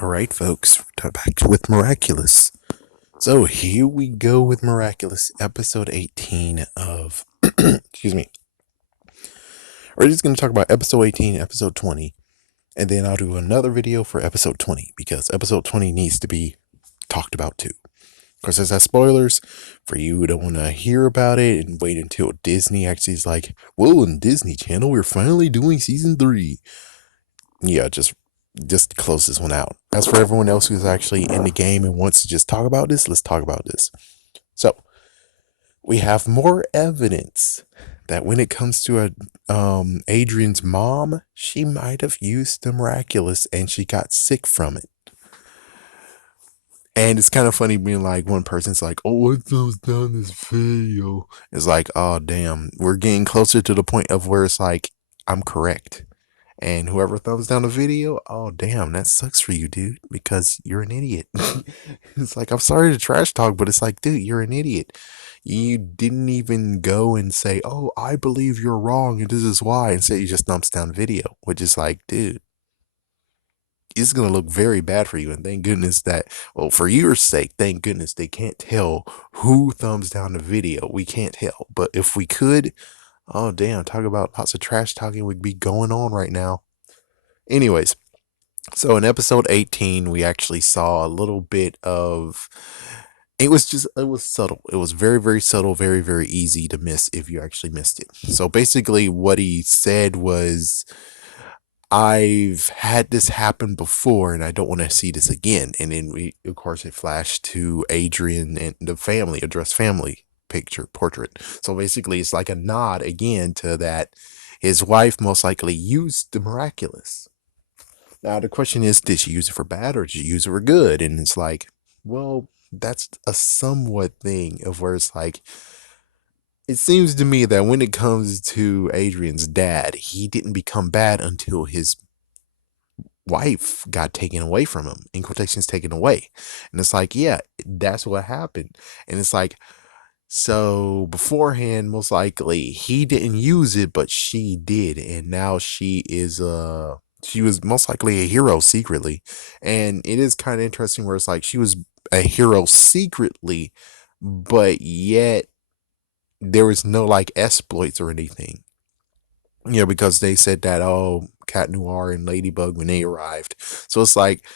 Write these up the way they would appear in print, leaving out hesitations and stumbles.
All right, folks, back with Miraculous. So here we go with Miraculous, episode 18 of, excuse me. We're just going to talk about episode 18, episode 20, and then I'll do another video for episode 20 because episode 20 needs to be talked about too. Of course, there's that spoilers for you who don't want to hear about it and wait until Disney actually is like, whoa, in Disney Channel, we're finally doing season 3. Yeah, just close this one out. As for everyone else who's actually in the game and wants to just talk about this, let's talk about this. So we have more evidence that when it comes to Adrien's mom, she might have used the miraculous and she got sick from it. And it's kind of funny being like, one person's like, oh, what goes down this video? It's like, oh, damn, we're getting closer to the point of where it's like, I'm correct. And whoever thumbs down the video, oh, damn, that sucks for you, dude, because you're an idiot. It's like, I'm sorry to trash talk, but it's like, dude, you're an idiot. You didn't even go and say, oh, I believe you're wrong, and this is why. Instead, you just thumbs down video, which is like, dude, it's going to look very bad for you. And thank goodness that, well, for your sake, thank goodness they can't tell who thumbs down the video. We can't tell. But if we could, oh, damn, talk about lots of trash talking would be going on right now. Anyways, so in episode 18, we actually saw a little bit of. It was subtle. It was very, very subtle, very, very easy to miss if you actually missed it. So basically, what he said was, I've had this happen before and I don't want to see this again. And then of course, it flashed to Adrien and the family, address family portrait. So basically, it's like a nod again to that his wife most likely used the miraculous. Now, the question is, did she use it for bad or did she use it for good? And it's like, well, that's a somewhat thing of where it's like, it seems to me that when it comes to Adrien's dad, he didn't become bad until his wife got taken away from him, in quotations, taken away. And it's like, yeah, that's what happened. And it's like, so beforehand, most likely he didn't use it, but she did. And now she was most likely a hero secretly. And it is kind of interesting where it's like she was a hero secretly, but yet there was no like exploits or anything. You know, because they said that, oh, Cat Noir and Ladybug when they arrived. So it's like,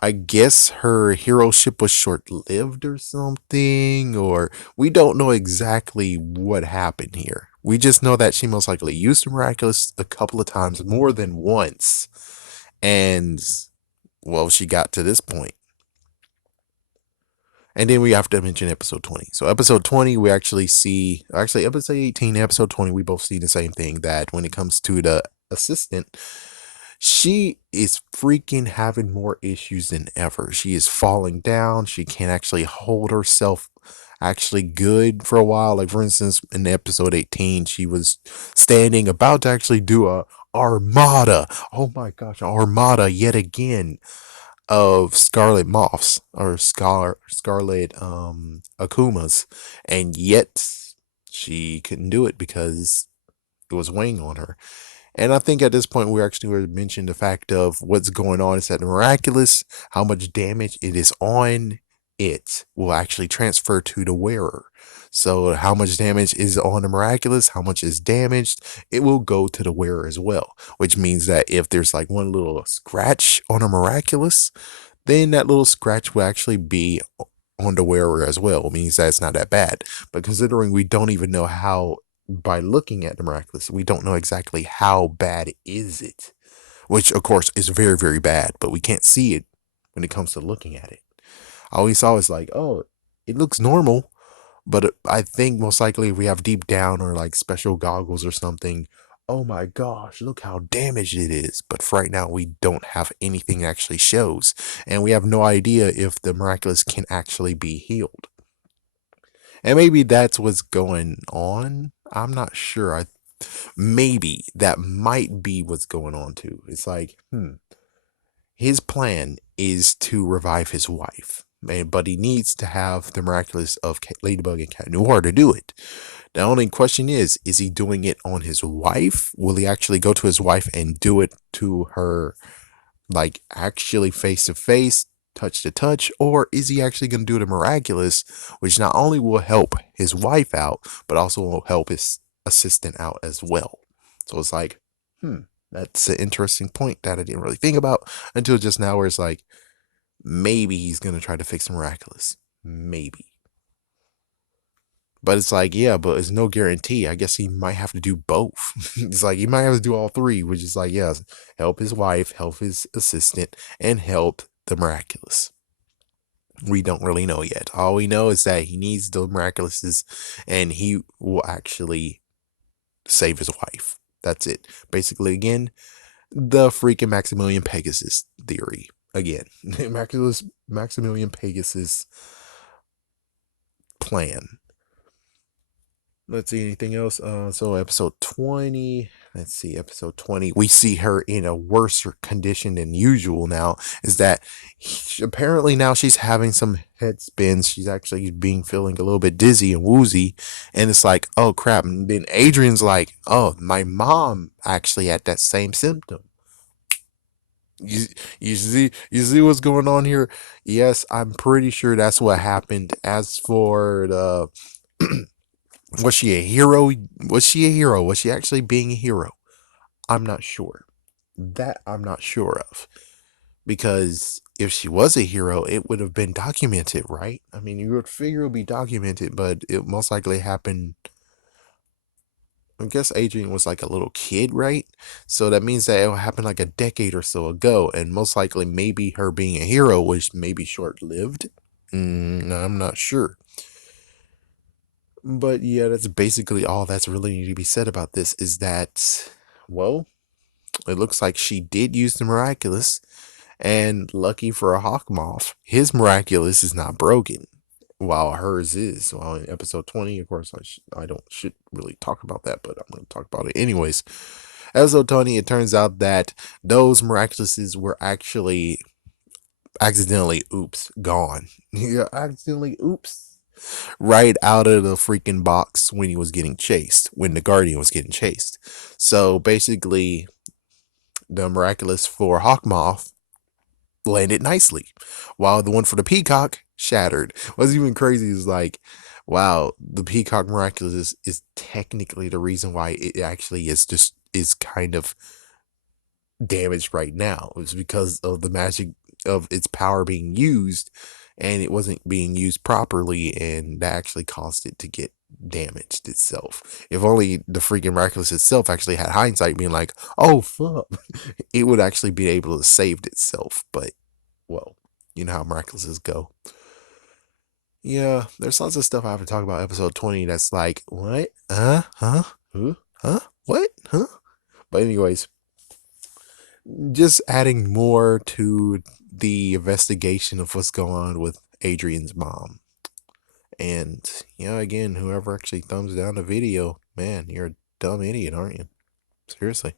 I guess her heroship was short lived or something, or we don't know exactly what happened here. We just know that she most likely used the miraculous a couple of times, more than once. And, well, she got to this point. And then we have to mention episode 20. So episode 20, we actually see, actually episode 18, episode 20, we both see the same thing, that when it comes to the assistant, she is freaking having more issues than ever. She is falling down. She can't actually hold herself actually good for a while. Like, for instance, in episode 18, she was standing about to actually do a armada. Oh my gosh, armada yet again of scarlet moths or scarlet akumas, and yet she couldn't do it because it was weighing on her. And I think at this point we actually were mentioned the fact of what's going on is that the miraculous, how much damage it is on it will actually transfer to the wearer. So how much damage is on the miraculous, how much is damaged, it will go to the wearer as well. Which means that if there's like one little scratch on a miraculous, then that little scratch will actually be on the wearer as well. It means that it's not that bad. But considering we don't even know how, by looking at the miraculous, we don't know exactly how bad is it, which of course is very, very bad, but we can't see it when it comes to looking at it. All we saw is like, oh, it looks normal, but I think most likely if we have deep down or like special goggles or something, oh my gosh, look how damaged it is. But for right now, we don't have anything that actually shows, and we have no idea if the miraculous can actually be healed. And maybe that's what's going on. I'm not sure. Maybe that might be what's going on too. It's like, his plan is to revive his wife, but he needs to have the miraculous of Ladybug and Cat Noir to do it. The only question is he doing it on his wife? Will he actually go to his wife and do it to her like actually face to face, touch to touch, or is he actually going to do the miraculous, which not only will help his wife out, but also will help his assistant out as well? So it's like, that's an interesting point that I didn't really think about until just now, where it's like, maybe he's going to try to fix the miraculous. Maybe. But it's like, yeah, but it's no guarantee. I guess he might have to do both. It's like he might have to do all three, which is like, yes, help his wife, help his assistant, and help the miraculous. We don't really know yet. All we know is that he needs the miraculouses, and he will actually save his wife. That's it. Basically, again, the freaking Maximilian Pegasus theory. Again, Maximilian Pegasus plan. Let's see, anything else? So episode 20. Let's see, episode 20. We see her in a worse condition than usual now. Is that apparently now she's having some head spins. She's actually feeling a little bit dizzy and woozy. And it's like, oh crap. And then Adrien's like, oh, my mom actually had that same symptom. You see what's going on here? Yes, I'm pretty sure that's what happened. As for the was she a hero? Was she a hero? Was she actually being a hero? I'm not sure. That I'm not sure of. Because if she was a hero, it would have been documented, right? I mean, you would figure it would be documented, but it most likely happened. I guess Adrian was like a little kid, right? So that means that it happened like a decade or so ago, and most likely maybe her being a hero was maybe short lived. I'm not sure. But yeah, that's basically all that's really need to be said about this is that, well, it looks like she did use the miraculous, and lucky for a Hawkmoth, his miraculous is not broken, while hers is. Well, in episode 20, of course, I don't should really talk about that, but I'm going to talk about it anyways. Episode 20, it turns out that those miraculouses were actually accidentally, gone. Yeah, accidentally, right out of the freaking box when he was getting chased, when the Guardian was getting chased. So basically, the miraculous for Hawkmoth landed nicely, while the one for the Peacock shattered. What's even crazy is like, wow, the Peacock miraculous is technically the reason why it actually is kind of damaged right now. It's because of the magic of its power being used, and it wasn't being used properly, and that actually caused it to get damaged itself. If only the freaking miraculous itself actually had hindsight, being like, oh fuck, it would actually be able to save itself. But well, you know how miraculouses go. Yeah, there's lots of stuff I have to talk about episode 20 that's like, what? Huh? Huh? Huh? What? Huh? But anyways, just adding more to the investigation of what's going on with Adrien's mom. And yeah, again, whoever actually thumbs down the video, man, you're a dumb idiot, aren't you? Seriously.